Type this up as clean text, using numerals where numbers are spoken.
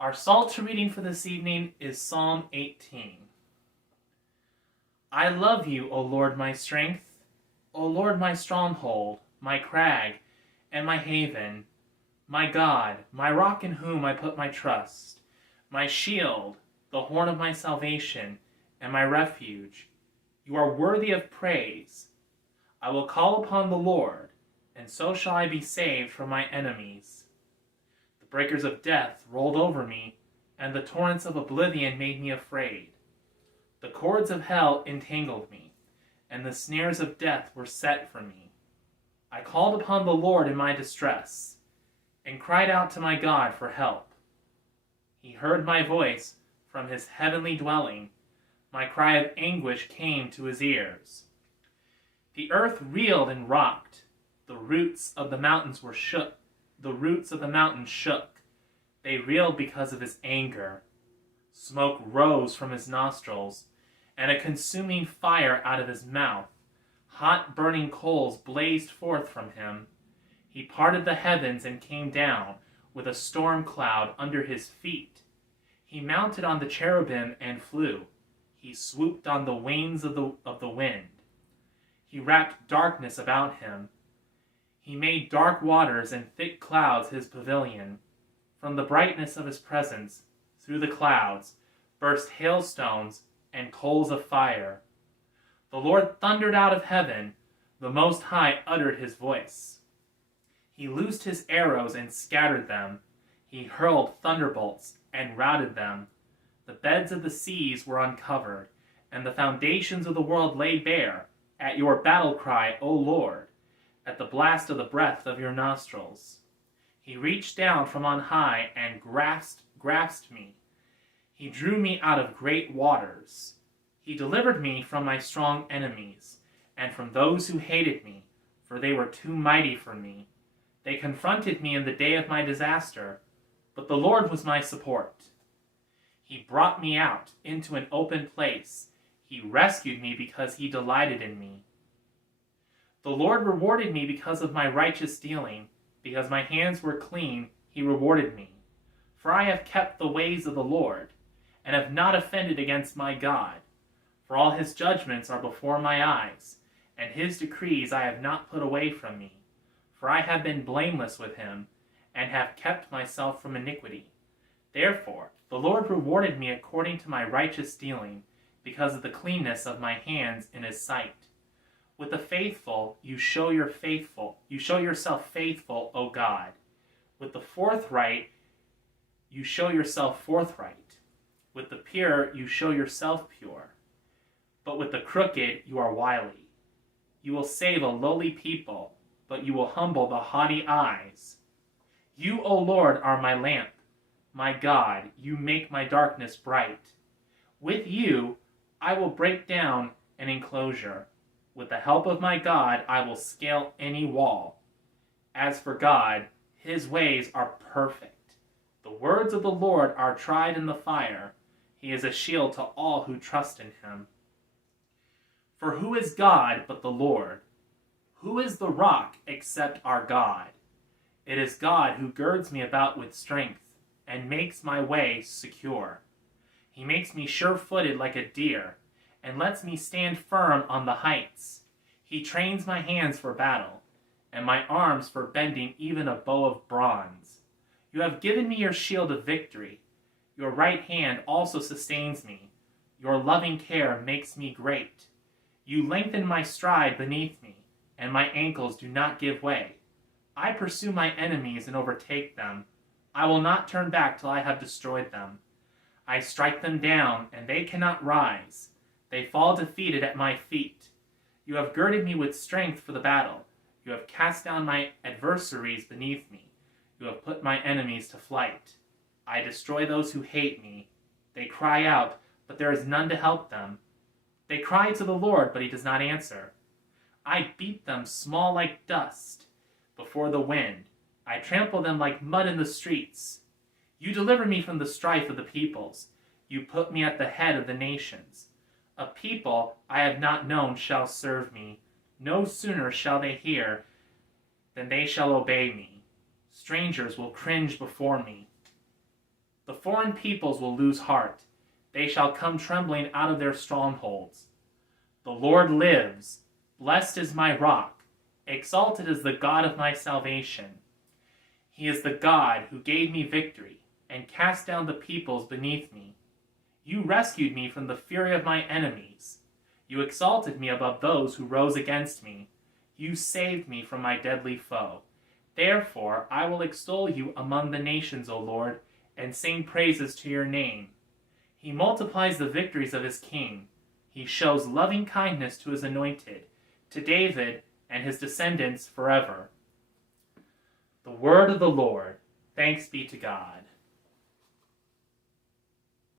Our Psalter reading for this evening is Psalm 18. I love you, O Lord, my strength, O Lord, my stronghold, my crag, and my haven, my God, my rock in whom I put my trust, my shield, the horn of my salvation, and my refuge. You are worthy of praise. I will call upon the Lord, and so shall I be saved from my enemies. The breakers of death rolled over me, and the torrents of oblivion made me afraid. The cords of hell entangled me, and the snares of death were set for me. I called upon the Lord in my distress, and cried out to my God for help. He heard my voice from his heavenly dwelling. My cry of anguish came to his ears. The earth reeled and rocked. The roots of the mountains were shook. The roots of the mountains shook. They reeled because of his anger. Smoke rose from his nostrils, and a consuming fire out of his mouth. Hot burning coals blazed forth from him. He parted the heavens and came down with a storm cloud under his feet. He mounted on the cherubim and flew. He swooped on the wings of the wind. He wrapped darkness about him. He made dark waters and thick clouds his pavilion. From the brightness of his presence, through the clouds, burst hailstones and coals of fire. The Lord thundered out of heaven. The Most High uttered his voice. He loosed his arrows and scattered them. He hurled thunderbolts and routed them. The beds of the seas were uncovered, and the foundations of the world laid bare at your battle cry, O Lord, at the blast of the breath of your nostrils. He reached down from on high and grasped me. He drew me out of great waters. He delivered me from my strong enemies, and from those who hated me, for they were too mighty for me. They confronted me in the day of my disaster, but the Lord was my support. He brought me out into an open place. He rescued me because he delighted in me. The Lord rewarded me because of my righteous dealing. Because my hands were clean, he rewarded me. For I have kept the ways of the Lord, and have not offended against my God. For all his judgments are before my eyes, and his decrees I have not put away from me. For I have been blameless with him, and have kept myself from iniquity. Therefore the Lord rewarded me according to my righteous dealing, because of the cleanness of my hands in his sight. With the faithful you show yourself faithful, O God. With the forthright you show yourself forthright. With the pure you show yourself pure. But with the crooked you are wily. You will save a lowly people, but you will humble the haughty eyes. You, O Lord, are my lamp. My God, you make my darkness bright. With you I will break down an enclosure. With the help of my God, I will scale any wall. As for God, his ways are perfect. The words of the Lord are tried in the fire. He is a shield to all who trust in him. For who is God but the Lord? Who is the rock except our God? It is God who girds me about with strength and makes my way secure. He makes me sure-footed like a deer, and lets me stand firm on the heights. He trains my hands for battle, and my arms for bending even a bow of bronze. You have given me your shield of victory. Your right hand also sustains me. Your loving care makes me great. You lengthen my stride beneath me, and my ankles do not give way. I pursue my enemies and overtake them. I will not turn back till I have destroyed them. I strike them down, and they cannot rise. They fall defeated at my feet. You have girded me with strength for the battle. You have cast down my adversaries beneath me. You have put my enemies to flight. I destroy those who hate me. They cry out, but there is none to help them. They cry to the Lord, but he does not answer. I beat them small like dust before the wind. I trample them like mud in the streets. You deliver me from the strife of the peoples. You put me at the head of the nations. A people I have not known shall serve me. No sooner shall they hear than they shall obey me. Strangers will cringe before me. The foreign peoples will lose heart. They shall come trembling out of their strongholds. The Lord lives. Blessed is my rock. Exalted is the God of my salvation. He is the God who gave me victory and cast down the peoples beneath me. You rescued me from the fury of my enemies. You exalted me above those who rose against me. You saved me from my deadly foe. Therefore I will extol you among the nations, O Lord, and sing praises to your name. He multiplies the victories of his king. He shows loving kindness to his anointed, to David and his descendants forever. The word of the Lord. Thanks be to God.